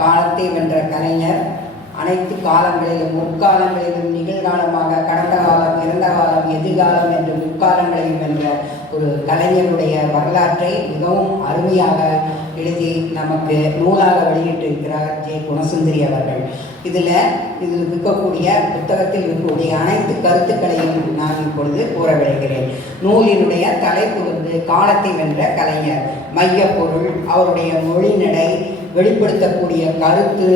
காலத்தை வென்ற கலைஞர் அனைத்து காலங்களிலும் முற்காலங்களிலும் நிகழ்காலமாக கடந்த காலம் இறந்த காலம் எதிர்காலம் என்று முற்காலங்களையும் வென்ற ஒரு கலைஞருடைய வரலாற்றை மிகவும் அருமையாக எழுதி நமக்கு நூலாக வெளியிட்டிருக்கிறார் ஜே குணசுந்தரி அவர்கள். இதில் இதில் இருக்கக்கூடிய புத்தகத்தில் இருக்கக்கூடிய அனைத்து கருத்துக்களையும் நான் இப்பொழுது கூற விளைகிறேன் நூலினுடைய தலைப்பு வந்து காலத்தை வென்ற கலைஞர். மையப்பொருள் அவருடைய மொழிநடை வெளிப்படுத்தக்கூடிய கருத்து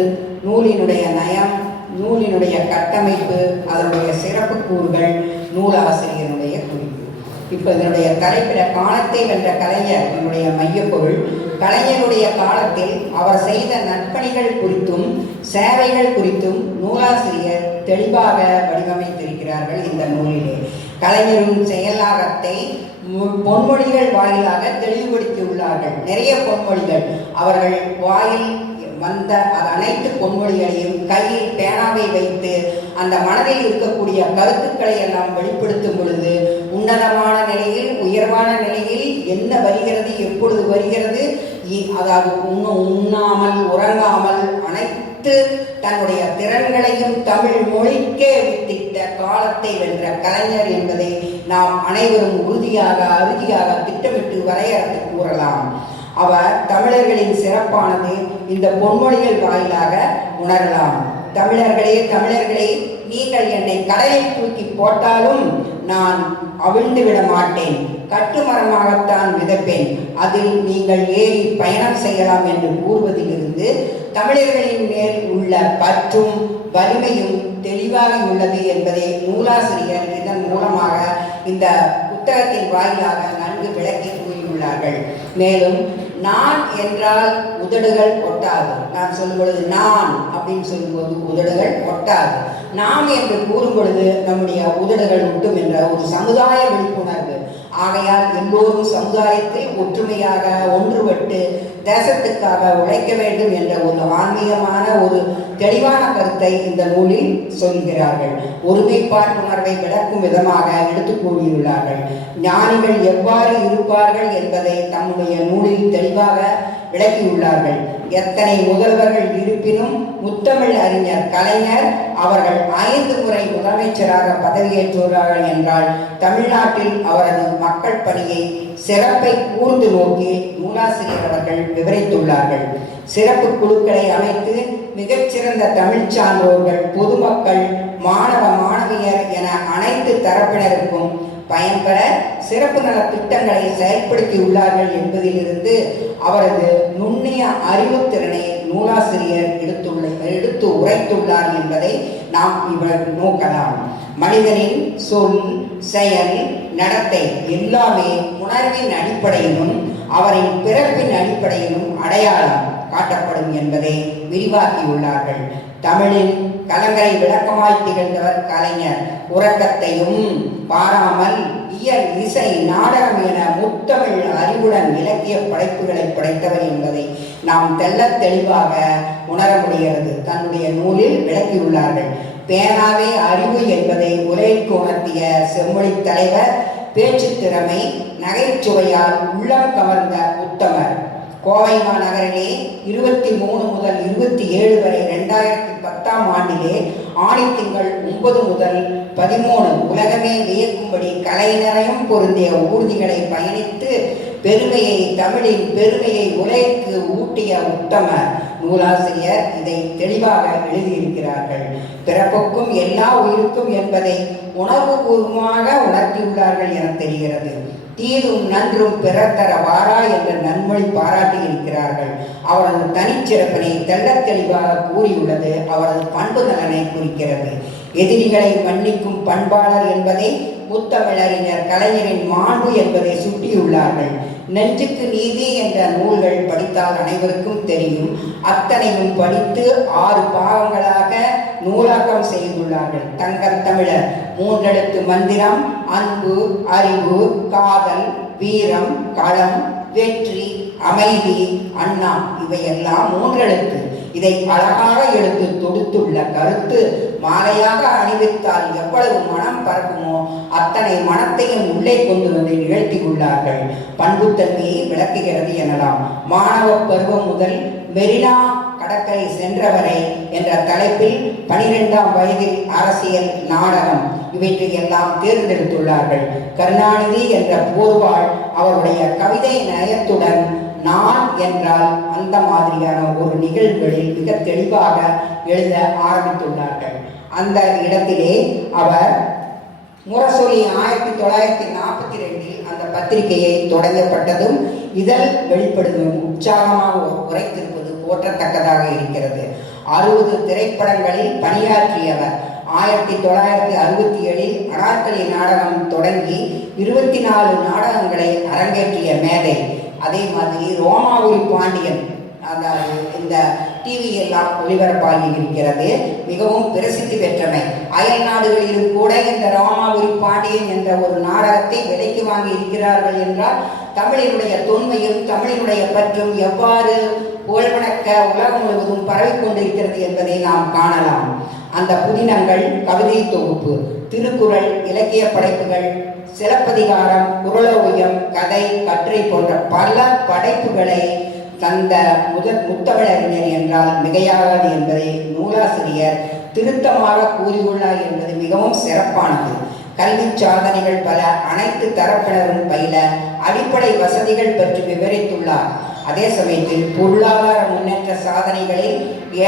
நூலினுடைய நயம் நூலினுடைய கட்டமைப்பு அதனுடைய சிறப்பு கூறுகள் நூலாசிரியருடைய குறிப்பு. இப்போ இதனுடைய தலைப்பிட காலத்தை வென்ற கலைஞர் என்னுடைய மையப்பொருள் கலைஞருடைய காலத்தில் அவர் செய்த நற்பணிகள் குறித்தும் சேவைகள் குறித்தும் நூலாசிரியர் தெளிவாக வடிவமைத்திருக்கிறார்கள் இந்த நூலிலே. கலைஞரின் செயலாகத்தை மு- பொன்மொழிகள் வாயிலாக தெளிவுபடுத்தியுள்ளார்கள். நிறைய பொன்மொழிகள். அவர்கள் வாயில் வந்த அது அனைத்து பொன்மொழிகளையும் கையில் பேனாவை வைத்து அந்த மனதில் இருக்கக்கூடிய கருத்துக்களை எல்லாம் வெளிப்படுத்தும் பொழுது உன்னதமான நிலையில் உயர்வான நிலையில் என்ன வருகிறது எப்பொழுது வருகிறது? இ- அதாவது உண்ண உண்ணாமல் உறங்காமல் அனைத்து தன்னுடைய திறன்களையும் தமிழ் மொழிக்கே வித்திட்ட காலத்தை வென்ற கலைஞர் என்பதை நாம் அனைவரும் உறுதியாக அறுதியாக திட்டமிட்டு வரையறுத்து கூறலாம். அவர் தமிழர்களின் சிறப்பானது இந்த பொன்மொழிகள் வாயிலாக உணரலாம். தமிழர்களே தமிழர்களே நீங்கள் என்னை கடலில் தூக்கி போட்டாலும் நான் அவிழ்ந்து விட மாட்டேன். கட்டுமரமாகத்தான் விதப்பேன் அதில் நீங்கள் ஏறி பயணம் செய்யலாம் என்று கூறுவதிலிருந்து தமிழர்களின் மேல் உள்ள பற்றும் வலிமையும் தெளிவாக உள்ளது என்பதை நூலாசிரியர் இதன் மூலமாக இந்த புத்தகத்தின் வாயிலாக நன்கு விளக்கி கூறியுள்ளார்கள். மேலும் நான் என்றால் உதடுகள் ஒட்டாது. நான் சொல்லும் பொழுது நான் அப்படின்னு சொல்லும்போது உதடுகள் ஒட்டாது. நாம் என்று கூறும் பொழுது நம்முடைய உதடுகள் ஒட்டும் என்ற ஒரு சமுதாய விழிப்புணர்வு. ஆகையால் எல்லோரும் சமுதாயத்தில் ஒற்றுமையாக ஒன்றுபட்டு தேசத்துக்காக உழைக்க வேண்டும் என்ற ஒரு ஆன்மீகமான ஒரு தெளிவான கருத்தை இந்த நூலில் சொல்கிறார்கள். ஒருமைப்பாட்டுணர்வை விளக்கும் விதமாக எடுத்து கூறியுள்ளார்கள். ஞானிகள் எவ்வாறு இருப்பார்கள் என்பதை தம்முடைய நூலில் தெளிவாக விளக்கியுள்ளார்கள். எத்தனை முதல்வர்கள் இருப்பினும் முத்தமிழ் அறிஞர் கலைஞர் அவர்கள் ஐந்து முறை முதலமைச்சராக பதவியேற்றுகிறார்கள் என்றால் தமிழ்நாட்டில் அவரது மக்கள் பணியை சிறப்பை கூர்ந்து நோக்கி நூலாசிரியர் அவர்கள் விவரித்துள்ளார்கள். சிறப்பு குழுக்களை அமைத்து மிகச்சிறந்த தமிழ் சான்றோர்கள் பொதுமக்கள் மாணவ மாணவியர் என அனைத்து தரப்பினருக்கும் பயன்பெற சிறப்பு நல திட்டங்களை செயற்படுத்தியுள்ளார்கள் என்பதிலிருந்து அவரது நுண்ணிய அறிவுத்திறனை நூலாசிரியர் எடுத்துள்ள எடுத்து உரைத்துள்ளார் என்பதை நாம் இவர் நோக்கலாம். மனிதனின் சொல் செயல் நடத்தை எல்லாமே உணர்வின் அடிப்படையிலும் அவரின் பிறப்பின் அடிப்படையிலும் அடையாளம் காட்டப்படும் என்பதை விரிவாக்கியுள்ளார்கள். தமிழில் கலங்கரை விளக்கமாய் திகழ்ந்தவர் கலைஞர். உறக்கத்தையும் பாராமல் இயல் இசை நாடகம் என முத்தமிழ் அறிவுடன் இலக்கிய படைப்புகளை படைத்தவர் என்பதை நாம் தெல்ல தெளிவாக உணர முடிகிறது. தன்னுடைய நூலில் விளக்கியுள்ளார்கள். பேனாவே அறிவு என்பதை உரைக்கு உணர்த்திய செம்மொழி தலைவர் பேச்சு திறமை நகைச்சுவையால் உள்ளம் கவர்ந்த உத்தமர். கோவை மாநகரிலே இருபத்தி மூணு முதல் இருபத்தி ஏழு வரை ரெண்டாயிரத்தி பத்தாம் ஆண்டிலே ஆணி திங்கள் ஒன்பது முதல் பதிமூணு. உலகமே வியக்கும்படி கலைநரையும் பொருந்திய ஊர்திகளை பயணித்து பெருமையை தமிழின் பெருமையை உலகிற்கு ஊட்டிய உத்தம நூலாசிரியர் இதை தெளிவாக எழுதியிருக்கிறார்கள். பிறப்புக்கும் எல்லா உயிருக்கும் என்பதை உணர்வுபூர்வமாக உணர்த்தியுள்ளார்கள் என தெரிகிறது. தீதும் நன்றும் பிறத்தர வாரா என்ற நன்மொழி பாராட்டி இருக்கிறார்கள். அவரது தனிச்சிறப்பினை தெள்ளத் தெளிவாக கூறியுள்ளது. அவரது பண்பு நலனை குறிக்கிறது. எதிரிகளை மன்னிக்கும் பண்பாளர் என்பதை முத்தமிழறிஞர் கலைஞரின் மாண்பு என்பதை சுட்டியுள்ளார்கள். நெஞ்சுக்கு நீதி என்ற நூல்கள் படித்தால் அனைவருக்கும் தெரியும். அத்தனையும் படித்து ஆறு பாகங்களாக நூலாக்கம் செய்துள்ளார்கள். தங்கத் தமிழர் மூன்றெழுத்து மந்திரம் அன்பு அறிவு காதல் வீரம் களம் வெற்றி அமைதி அண்ணா இவையெல்லாம் மூன்றெழுத்து. இதை அழகாக எடுத்து தொடுத்துள்ள கருத்து மாலையாக அணிவித்தால் எவ்வளவு மனம் பறக்குமோ அத்தனை மனத்தையும் உள்ளே கொண்டு வந்து நிகழ்த்தி உள்ளார்கள் பண்புத்தன்மையை விளக்குகிறது எனலாம். மாணவ பருவம் முதல் மெரினா கடற்கரை சென்றவரை என்ற தலைப்பில் பனிரெண்டாம் வயதில் அரசியல் நாடகம் இவற்றை எல்லாம் தேர்ந்தெடுத்துள்ளார்கள். கருணாநிதி என்ற போர்வாள் அவருடைய கவிதை நயத்துடன் நான் என்றால் அந்த மாதிரியான ஒரு நிகழ்வுகளில் மிக தெளிவாக எழுத ஆரம்பித்துள்ளார்கள். அந்த இடத்திலே அவர் முரசொலி ஆயிரத்தி தொள்ளாயிரத்தி நாற்பத்தி ரெண்டில் அந்த பத்திரிகையை தொடங்கப்பட்டதும் இதழ் வெளிப்படுத்தும் உற்சாகமாக உரைத்திருப்பது போற்றத்தக்கதாக இருக்கிறது. அறுபது திரைப்படங்களில் பணியாற்றியவர் ஆயிரத்தி தொள்ளாயிரத்தி அறுபத்தி ஏழில் அனார்கலி நாடகம் தொடங்கி இருபத்தி நாலு நாடகங்களை அரங்கேற்றிய மேதை. அதே மாதிரி ரோமாபுரி பாண்டியன் அதாவது இந்த டிவி எல்லாம் ஒளிபரப்பாகி இருக்கிறது மிகவும் பிரசித்தி பெற்றமை. அயல் நாடுகளிலும் கூட இந்த ரோமாபுரி பாண்டியன் என்ற ஒரு நாடகத்தை விலைக்கு வாங்கி இருக்கிறார்கள் என்றால் தமிழினுடைய தொன்மையும் தமிழினுடைய பற்றும் எவ்வாறு புகழ்வணக்க உலகம் முழுவதும் பரவிக்கொண்டிருக்கிறது என்பதை நாம் காணலாம். அந்த புதினங்கள் கவிதை தொகுப்பு திருக்குறள் இலக்கிய படைப்புகள் சிலப்பதிகாரம் குரலோவியம் கதை கற்றை போன்ற பல படைப்புகளை தந்த முதல் முத்தமிழறிஞர் என்றால் மிகையாகாது என்பதை நூலாசிரியர் திருத்தமாக கூறியுள்ளார் என்பது மிகவும் சிறப்பானது. கல்வி சாதனைகள் பல அனைத்து தரப்பினரும் பயில அடிப்படை வசதிகள் பற்றி விவரித்துள்ளார். அதே சமயத்தில் பொருளாதார முன்னேற்ற சாதனைகளில்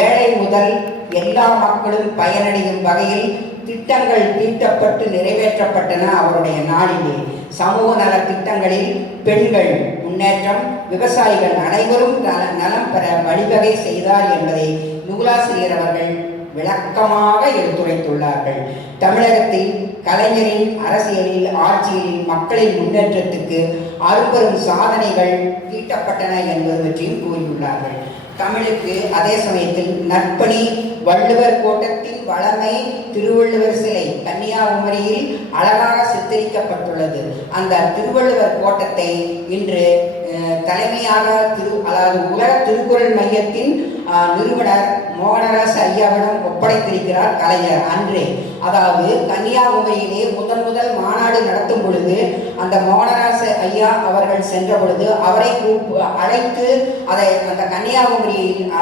ஏழை முதல் எல்லா மக்களும் பயனடையும் வகையில் திட்டங்கள் தீட்டப்பட்டு நிறைவேற்றப்பட்டன அவருடைய நாளிலே. சமூக நல திட்டங்களில் பெண்கள் முன்னேற்றம் விவசாயிகள் அனைவரும் நல நலம் பெற வழிவகை செய்தார் என்பதை நூலாசிரியர் அவர்கள் விளக்கமாக எடுத்துரைத்துள்ளார்கள். தமிழகத்தில் கலைஞரின் அரசியலில் ஆட்சியில் மக்களின் முன்னேற்றத்துக்கு அரும்பெரும் சாதனைகள் தீட்டப்பட்டன என்பது பற்றியும் கூறியுள்ளார்கள். தமிழுக்கு அதே சமயத்தில் நற்பணி வள்ளுவர் கோட்டத்தின் வளமை திருவள்ளுவர் சிலை கன்னியாகுமரியில் அழகாக சித்தரிக்கப்பட்டுள்ளது. அந்த திருவள்ளுவர் கோட்டத்தை இன்று தலைமையாக திரு அதாவது உலக திருக்குறள் மையத்தின் நிறுவனர் மோகனராஜ் ஐயாவிடம் ஒப்படைத்திருக்கிறார் கலைஞர் அன்றே. அதாவது கன்னியாகுமரியிலே முதன் முதல் மாநாடு நடத்தும் பொழுது அந்த மோனராச ஐயா அவர்கள் சென்ற பொழுது அவரை கூப்பு அழைத்து அதை அந்த கன்னியாகுமரியில்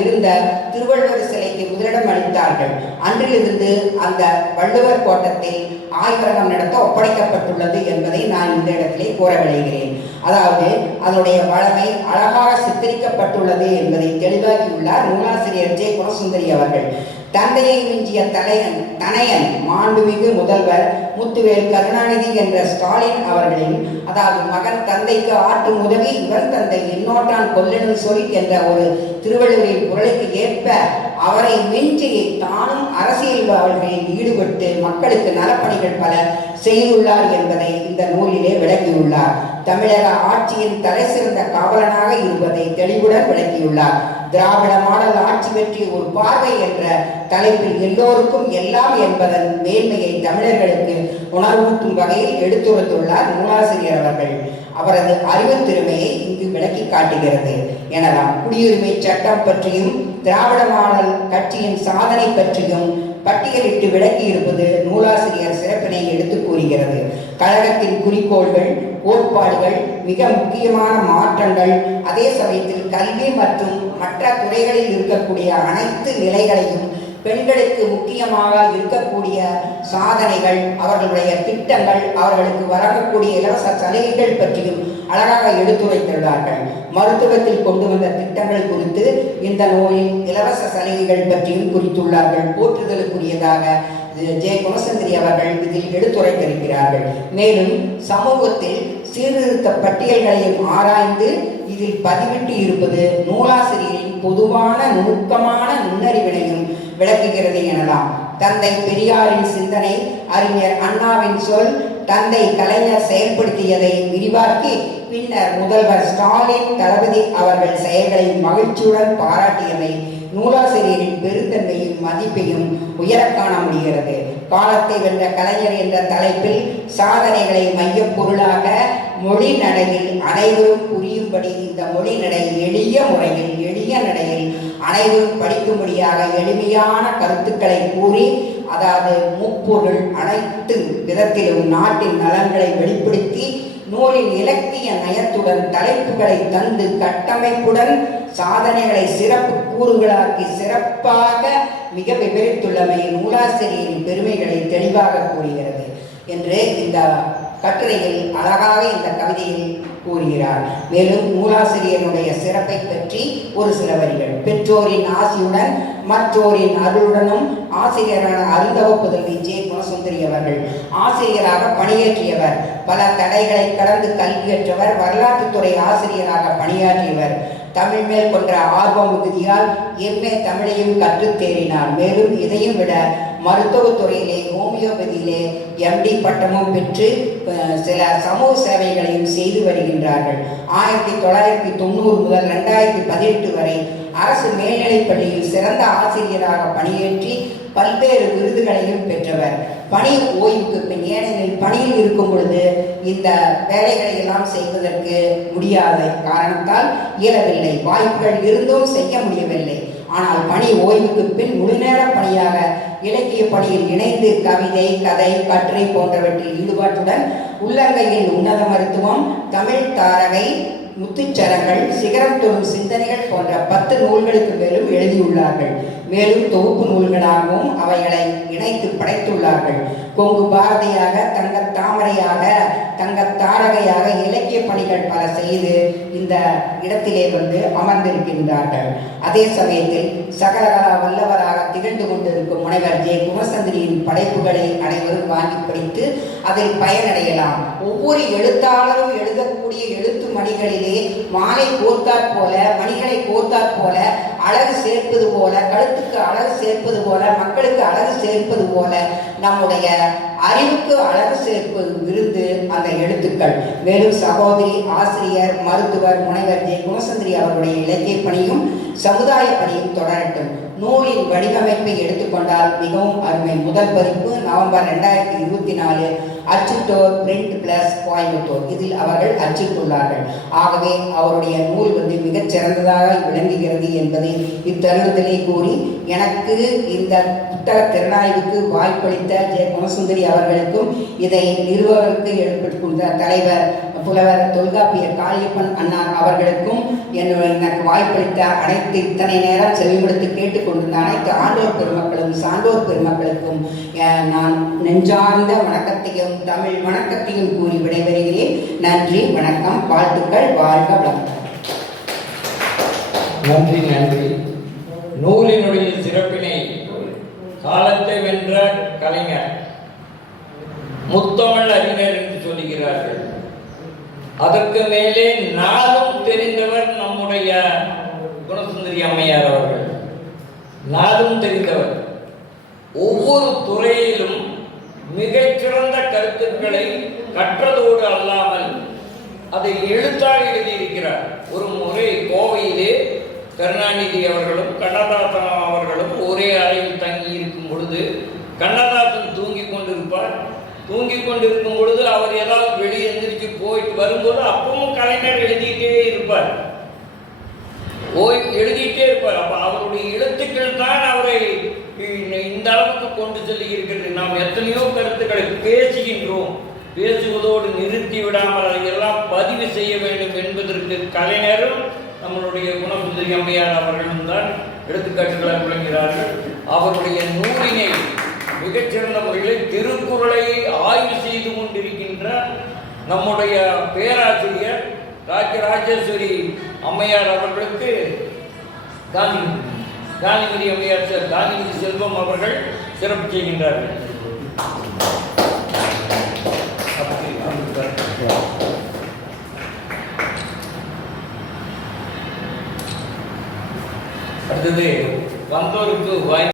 இருந்த- திருவள்ளுவர் சிலைக்கு முதலிடம் அளித்தார்கள். அன்றிலிருந்து அந்த வள்ளுவர் கோட்டத்தில் ஆய்வரங்கம் நடத்த ஒப்படைக்கப்பட்டுள்ளது என்பதை நான் இந்த இடத்திலே கூற விளைகிறேன் அதாவது அதனுடைய வளமை அழகாக சித்தரிக்கப்பட்டுள்ளது என்பதை தெளிவாகியுள்ளார் நூலாசிரியர் ஜே குணசுந்தரி அவர்கள். தந்தையை மிஞ்சிய தலையன் தனையன் மாண்புமிகு முதல்வர் முத்துவேல் கருணாநிதி என்ற ஸ்டாலின் அவர்களின் அதாவது மகன் தந்தைக்கு ஆற்றும் உதவி இவன் தந்தை இன்னோட்டான் கொல்லனும் சொல் என்ற ஒரு திருவள்ளுவரின் குரலுக்கு ஏற்ப அவரை மிஞ்சி தானும் அரசியல் ஈடுபட்டு மக்களுக்கு நலப்பணிகள் பல செய்துள்ளார் என்பதை இந்த நூலிலே விளக்கியுள்ளார். தமிழக ஆட்சியின் தலை சிறந்த காவலனாக இருப்பதை தெளிவுடன் விளக்கியுள்ளார். திராவிட மாடல் ஆட்சி பற்றிய ஒரு பார்வை என்ற தலைப்பில் எல்லோருக்கும் எல்லாம் என்பதன் மேன்மையை தமிழர்களுக்கு உணர்வூட்டும் வகையில் எடுத்துரைத்துள்ளார் நூலாசிரியர் அவர்கள். அவரது அறிவு திறமையை இங்கு விளக்கி காட்டுகிறது. எனலாம் குடியுரிமை சட்டம் பற்றியும் திராவிட மாடல் கட்சியின் சாதனை பற்றியும் பட்டியலிட்டு விளக்கி இருப்பது நூலாசிரியர் சிறப்பினை எடுத்து கூறுகிறது. கழகத்தின் குறிக்கோள்கள் கோட்பாடுகள் மிக முக்கியமான மாற்றங்கள் அதே சமயத்தில் கல்வி மற்றும் மற்ற துறைகளில் இருக்கக்கூடிய அனைத்து நிலைகளையும் பெண்களுக்கு முக்கியமாக இருக்கக்கூடிய சாதனைகள் அவர்களுடைய திட்டங்கள் அவர்களுக்கு வழங்கக்கூடிய இலவச சலுகைகள் பற்றியும் அழகாக எடுத்துரைத்துள்ளார்கள் மருத்துவத்தில் கொண்டு வந்த திட்டங்கள் குறித்து இந்த நோயின் இலவச சலுகைகள் பற்றியும் குறித்துள்ளார்கள். போற்றுதலுக்குரியதாக இது ஜே. அவர்கள் இதில் எடுத்துரைத்திருக்கிறார்கள். மேலும் சமூகத்தில் சீர்திருத்த பட்டியல்களையும் ஆராய்ந்து இதில் பதிவிட்டு இருப்பது நூலாசிரியரின் பொதுவான நுணுக்கமான நுண்ணறிவினையும் விளக்குகிறது எனலாம். தந்தை பெரியாரின் சிந்தனை அறிஞர் அண்ணாவின் சொல் தந்தை கலைஞர் செயல்படுத்தியதை விரிவாக்கி பின்னர் முதல்வர் ஸ்டாலின் தளபதி அவர்கள் செயல்களை மகிழ்ச்சியுடன் பாராட்டியமை நூலாசிரியரின் பெருந்தன்மையும் மதிப்பையும் உயரக் காண முடிகிறது. காலத்தை வென்ற கலைஞர் என்ற தலைப்பில் சாதனைகளை மையப் பொருளாக மொழி நடையில் அனைவரும் புரியும்படி இந்த மொழி நடை எளிய முறையில் எளிய நடையில் அனைவரும் படிக்கும்படியாக எளிமையான கருத்துக்களை கூறி அதாவது முப்பொருள் அனைத்து விதத்திலும் நாட்டின் நலன்களை வெளிப்படுத்தி நூலின் இலக்கிய நயத்துடன் தலைப்புகளை தந்து கட்டமைப்புடன் சாதனைகளை சிறப்பு கூறுகளாக்கி சிறப்பாக மிக விவரித்துள்ளமை நூலாசிரியரின் பெருமைகளை தெளிவாக கூறுகிறது என்று இந்த கட்டுரையில் அழகாக இந்த கவிதையில் கூறுகிறார். மேலும் நூலாசிரியனுடைய சிறப்பை பற்றி ஒரு சில வரிகள். பெற்றோரின் ஆசியுடன் மற்றோரின் அருளுடனும் ஆசிரியரான அருந்தவ புதல்வி ஜே. குணசுந்தரி அவர்கள் ஆசிரியராக பணியாற்றியவர். பல தடைகளை கடந்து கல்வியற்றவர் வரலாற்றுத்துறை ஆசிரியராக பணியாற்றியவர். தமிழ் மேல் கொண்ட ஆர்வம் மிகுதியால் எம்ஏ தமிழையும் கற்றுத் தேறினார். மேலும் இதையும் விட மருத்துவத்துறையிலே ஹோமியோபதியிலே எம்டி பட்டமும் பெற்று சில சமூக சேவைகளையும் செய்து வருகின்றார்கள். ஆயிரத்தி தொள்ளாயிரத்தி தொண்ணூறு முதல் ரெண்டாயிரத்தி பதினெட்டு வரை அரசு மேல்நிலைப்பள்ளியில் சிறந்த ஆசிரியராக பணியேற்றி பல்வேறு விருதுகளையும் பெற்றவர். பணி ஓய்வுக்கு பின் ஏனெனில் பணியில் இருக்கும் பொழுது இந்த வேலைகளை எல்லாம் செய்வதற்கு முடியாத காரணத்தால் இயலவில்லை. வாய்ப்புகள் இருந்தும் செய்ய முடியவில்லை. ஆனால் பணி ஓய்வுக்கு பின் முழுநேர பணியாக இலக்கிய பணியில் இணைந்து கவிதை கதை கட்டுரை போன்றவற்றில் ஈடுபாட்டுடன் உள்ளங்கையில் உன்னத மருத்துவம் தமிழ் தாரகை முத்துச்சரங்கள் சிகரம் தொடும் சிந்தனைகள் போன்ற பத்து நூல்களுக்கு மேலும் எழுதியுள்ளார்கள். மேலும் தொகுப்பு நூல்களாகவும் அவைகளை இணைத்து படைத்துள்ளார்கள். கொங்கு பாரதியாக தங்க தாமரையாக தங்க தாரகையாக இலக்கிய பணிகள் பல செய்து இந்த இடத்திலே வந்து அமர்ந்திருக்கின்றார்கள். அதே சமயத்தில் சகலகலா வல்லவராக திகழ்ந்து கொண்டிருக்கும் முனைவர் ஜே. குமசந்திரியின் படைப்புகளை அனைவரும் வாங்கி படித்து அதில் பயனடையலாம். ஒவ்வொரு எழுத்தாளரும் எழுதக்கூடிய எழுத்து மணிகளிலே மாலை கோர்த்தாற் போல மணிகளை கோர்த்தாற் போல அழகு சேர்ப்பது போல கழுத்துக்கு அழகு சேர்ப்பது போல மக்களுக்கு அழகு சேர்ப்பது போல நம்முடைய அறிவுக்கு அழகு சேர்ப்பது விருந்து அந்த எழுத்துக்கள். மேலும் சகோதரி ஆசிரியர் மருத்துவர் முனைவர் ஜெய குணசந்திரி அவருடைய இலக்கிய பணியும் சமுதாய பணியும் தொடரட்டும். நூலின் வடிவமைப்பை எடுத்துக்கொண்டால் மிகவும் அருமை. முதல் பதிப்பு நவம்பர் ரெண்டாயிரத்தி இருபத்தி நாலு அச்சுட்டோர் பிரிண்ட் பிளஸ் கோயம்புத்தூர். இதில் அவர்கள் அச்சிட்டுள்ளார்கள் ஆகவே அவருடைய நூல் வந்து மிகச் சிறந்ததாக விளங்குகிறது என்பதை இத்தருணத்திலே கூறி எனக்கு இந்த புத்தக திறனாய்வுக்கு வாய்ப்பளித்த ஜெய குணசுந்தரி அவர்களுக்கும் இதை நிறுவனருக்கு எடுத்துக்கொண்ட தலைவர் புலவர் தொல்காப்பியர் காளியப்பன் அண்ணா அவர்களுக்கும் என்னுடைய எனக்கு வாய்ப்பளித்த அனைத்து இத்தனை நேரம் செவிமடுத்து கேட்டுக்கொண்டிருந்த அனைத்து ஆண்டோர் பெருமக்களும் சான்றோர் பெருமக்களுக்கும் நான் நெஞ்சார்ந்த வணக்கத்தையும் தமிழ் வணக்கத்தையும் கூறி விடைபெறுகிறேன். நன்றி வணக்கம் வாழ்த்துக்கள் வாழ்க வளம் நன்றி நன்றி. நூலினுடைய சிறப்பினை காலத்தை வென்ற கலைஞர் முத்தமிழ் அறிஞர் என்று சொல்லுகிறார்கள். அதற்கு மேலே நாளும் தெரிந்தவர் நம்முடைய குணசுந்தரி அம்மையார் அவர்கள். நாளும் தெரிந்தவர். ஒவ்வொரு துறையிலும் மிகச்சிறந்த கருத்துக்களை கற்றதோடு அல்லாமல் அதை எழுத்தாக எழுதியிருக்கிறார். ஒரு முறை கோவையிலே கருணாநிதி அவர்களும் கண்ணதாசன் அவர்களும் ஒரே அறையில் தங்கி இருக்கும் பொழுது கண்ணதாசன் தூங்கிக் கொண்டிருப்பார். தூங்கிக் கொண்டிருக்கும் பொழுது அவர் ஏதாவது வெளியே வரும்போது அப்பவும் கலைஞர் எழுதிட்டே இருப்பார். ஓய் எழுதிட்டே இருப்பார். அப்ப அவருடைய எழுத்துக்கள் தான் அவரை இந்த- அளவுக்கு கொண்டு செல்லி இருக்கிறது நாம் எத்தனையோ கருத்துக்களை பேசுகின்றோம். பேசுவதோடு நிறுத்தி விடாமல் அதையெல்லாம் பதிவு செய்ய வேண்டும் என்பதற்கு கலைஞரும் நம்மளுடைய குணசுந்தரி அம்மையார் அவர்களும் தான் எடுத்துக்காட்டுகளாக விளங்குகிறார்கள். அவருடைய நூலினை மிகச்சிறந்த முறையில் திருக்குறளை நம்முடைய பேராசிரியர் ராஜராஜேஸ்வரி அம்மையார் அவர்களுக்கு காந்தி காந்திமதி அம்மையார் சார் காந்திமதி செல்வம் அவர்கள் சிறப்பு செய்கின்றார்கள். அடுத்தது வந்தோருக்கு வாய்